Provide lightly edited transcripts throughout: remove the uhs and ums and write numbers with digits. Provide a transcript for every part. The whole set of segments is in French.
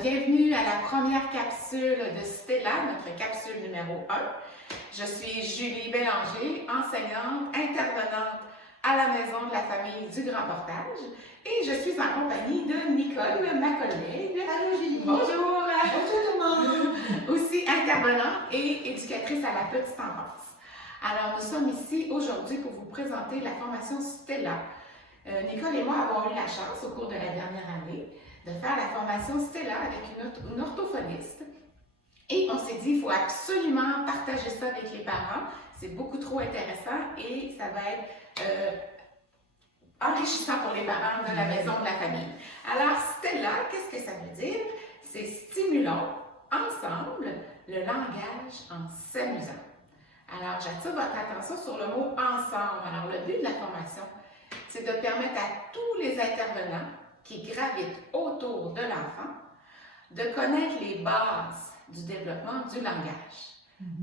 Bienvenue à la première capsule de Stella, notre capsule numéro 1. Je suis Julie Bélanger, enseignante, intervenante à la Maison de la Famille du Grand Portage et je suis en compagnie de Nicole, ma collègue. Allô Julie. Bonjour. Bonjour tout le monde. Aussi intervenante et éducatrice à la petite enfance. Alors, nous sommes ici aujourd'hui pour vous présenter la formation Stella. Nicole et moi avons eu la chance au cours de la dernière année de faire la formation Stella avec une orthophoniste. Et on s'est dit, il faut absolument partager ça avec les parents. C'est beaucoup trop intéressant et ça va être enrichissant pour les parents de la maison de la famille. Alors, Stella, qu'est-ce que ça veut dire? C'est stimulons ensemble le langage en s'amusant. Alors, j'attire votre attention sur le mot ensemble. Alors, le but de la formation, c'est de permettre à tous les intervenants qui gravitent autour de l'enfant de connaître les bases du développement du langage.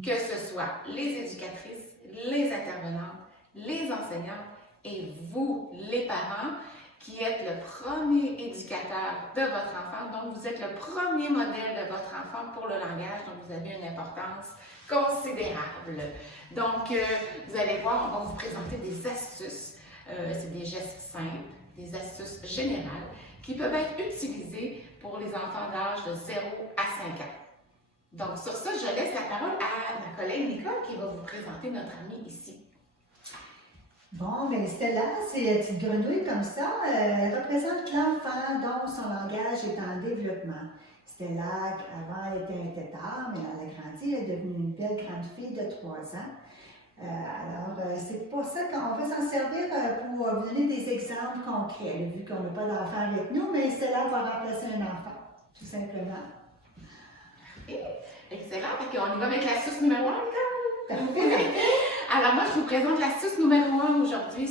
Que ce soit les éducatrices, les intervenantes, les enseignantes et vous, les parents, qui êtes le premier éducateur de votre enfant. Donc, vous êtes le premier modèle de votre enfant pour le langage, donc vous avez une importance considérable. Donc, vous allez voir, on va vous présenter des astuces. C'est des gestes simples, des astuces générales qui peuvent être utilisées pour les enfants d'âge de 0 à 5 ans. Donc, sur ça, je laisse la parole à ma collègue Nicole qui va vous présenter notre amie ici. Bon, bien Stella, c'est la petite grenouille comme ça. Elle représente l'enfant dont son langage est en développement. Stella, avant, elle était un tétard, mais elle a grandi, elle est devenue une belle grande fille de 3 ans. C'est pour ça qu'on va s'en servir pour vous donner des exemples concrets, vu qu'on n'a pas d'enfant avec nous, mais Stella va remplacer un enfant, tout simplement. Excellent, on y va avec l'astuce numéro 1, Parfait. Alors moi, je vous présente l'astuce numéro 1 aujourd'hui,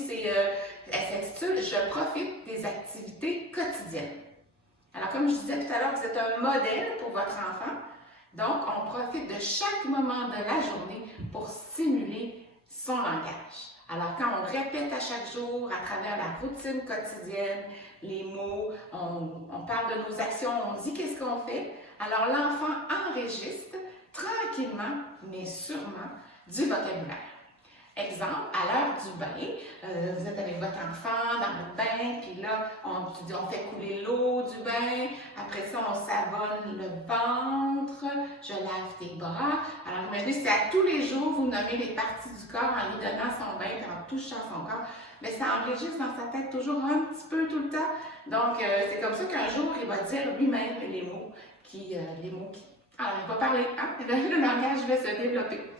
elle s'intitule « Je profite des activités quotidiennes ». Alors comme je disais tout à l'heure, vous êtes un modèle pour votre enfant. Donc, on profite de chaque moment de la journée pour stimuler son langage. Alors, quand on répète à chaque jour, à travers la routine quotidienne, les mots, on parle de nos actions, on dit qu'est-ce qu'on fait. Alors, l'enfant enregistre tranquillement, mais sûrement, du vocabulaire. Exemple, à l'heure du bain, vous êtes avec votre enfant dans le bain, puis là, on fait couler l'eau du bain, après ça, on savonne le ventre, je lave tes bras. Alors, imaginez, si à tous les jours, vous nommez les parties du corps en lui donnant son bain, puis en touchant son corps, mais ça enregistre dans sa tête toujours un petit peu tout le temps. Donc, c'est comme ça qu'un jour, il va dire lui-même les mots qui... Alors, il va parler, hein? Le langage va se développer.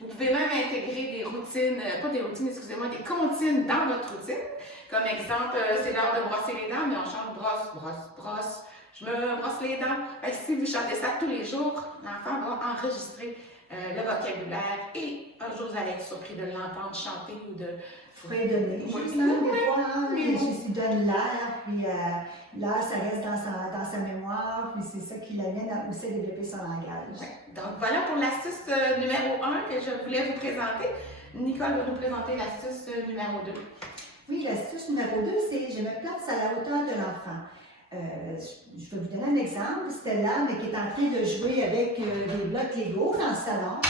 Vous pouvez même intégrer des routines, des comptines dans votre routine. Comme exemple, c'est l'heure de brosser les dents, mais on chante brosse, brosse, brosse. Je me brosse les dents. Si vous chantez ça tous les jours, l'enfant va enregistrer le vocabulaire et un jour vous allez être surpris de l'entendre chanter ou de... Vous pouvez donner des fois, je donne l'air, puis l'air, ça reste dans sa mémoire, puis c'est ça qui l'amène aussi à développer son langage. Ouais. Donc voilà pour l'astuce numéro 1 que je voulais vous présenter. Nicole va nous présenter l'astuce numéro 2. Oui, l'astuce numéro 2, c'est je me place à la hauteur de l'enfant. Je vais vous donner un exemple. Stella, mais qui est en train de jouer avec des blocs Lego dans le salon.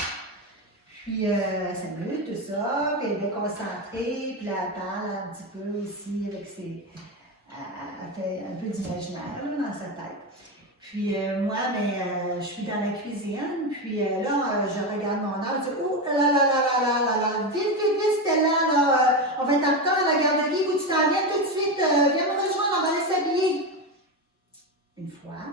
Puis elle s'amuse, tout ça, puis elle est bien concentrée, puis là, elle parle un petit peu aussi avec ses... Elle fait un peu d'imaginaire dans sa tête. Puis moi, je suis dans la cuisine, puis là, je regarde mon heure, je dis « Oh là là là là là là là, vite, vite, vite, Stella, là, on va être en retard à la garderie, où tu t'en viens tout de suite, viens me rejoindre, on va aller s'habiller. » Une fois,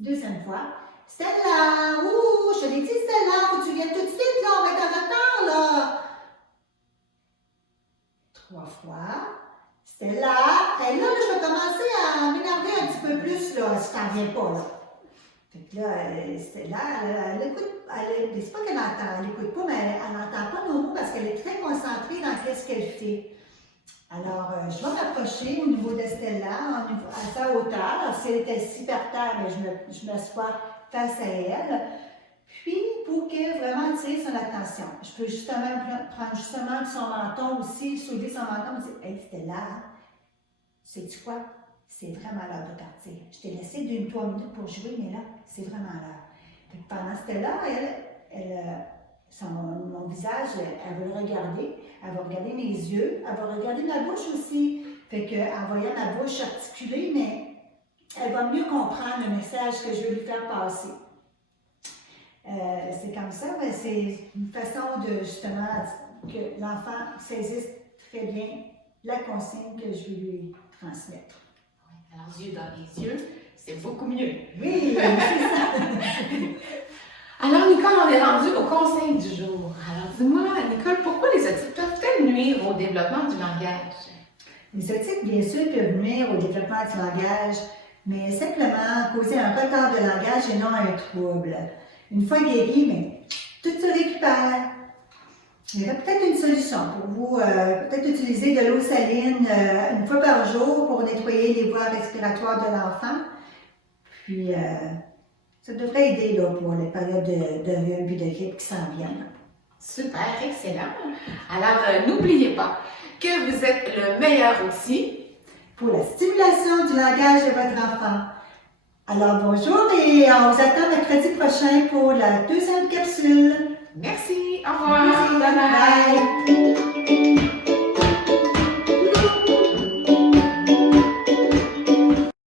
deuxième fois, « Stella, ouh, je te l'ai dit, Stella, faut que tu viennes tout de suite, là, on va être en retard, là. » 3 fois. Stella, et là, je vais commencer à m'énerver un petit peu plus, là, si t'en viens pas, là. Fait que là, Stella, elle écoute, c'est pas qu'elle entend, elle écoute pas, mais elle n'entend pas nos mots parce qu'elle est très concentrée dans ce qu'elle fait. Alors, je vais m'approcher au niveau de Stella, à sa hauteur. Alors, si elle est assise par terre, je m'assois face à elle. Puis, pour qu'elle vraiment attire son attention, je peux justement prendre justement son menton aussi, soulever son menton et dire « Hey, Stella, sais-tu quoi? c'est vraiment l'heure de partir. Je t'ai laissé 2 3 minutes pour jouer, mais là, c'est vraiment l'heure. Fait que pendant ce temps-là, mon visage, elle va le regarder, elle va regarder mes yeux, elle va regarder ma bouche aussi. Fait qu'en voyant ma bouche articulée, mais elle va mieux comprendre le message que je veux lui faire passer. C'est comme ça, mais c'est une façon de justement que l'enfant saisisse très bien la consigne que je veux lui transmettre. Alors, yeux dans les yeux, c'est beaucoup mieux. Oui, c'est ça. Alors, Nicole, on est rendu au conseil du jour. Alors, dis-moi, Nicole, pourquoi les otites peuvent-elles nuire au développement du langage? Les otites, bien sûr, peuvent nuire au développement du langage, mais simplement causer un retard de langage et non un trouble. Une fois guéri, mais tout se récupère. Il y aurait peut-être une solution pour vous, peut-être utiliser de l'eau saline 1 fois par jour pour nettoyer les voies respiratoires de l'enfant. Puis, ça devrait aider là, pour les périodes de rhume et de grippe qui s'en viennent. Super, excellent. Alors, n'oubliez pas que vous êtes le meilleur outil pour la stimulation du langage de votre enfant. Alors, bonjour et on vous attend mercredi prochain pour la 2e capsule. Merci, au revoir. Bye. Bye.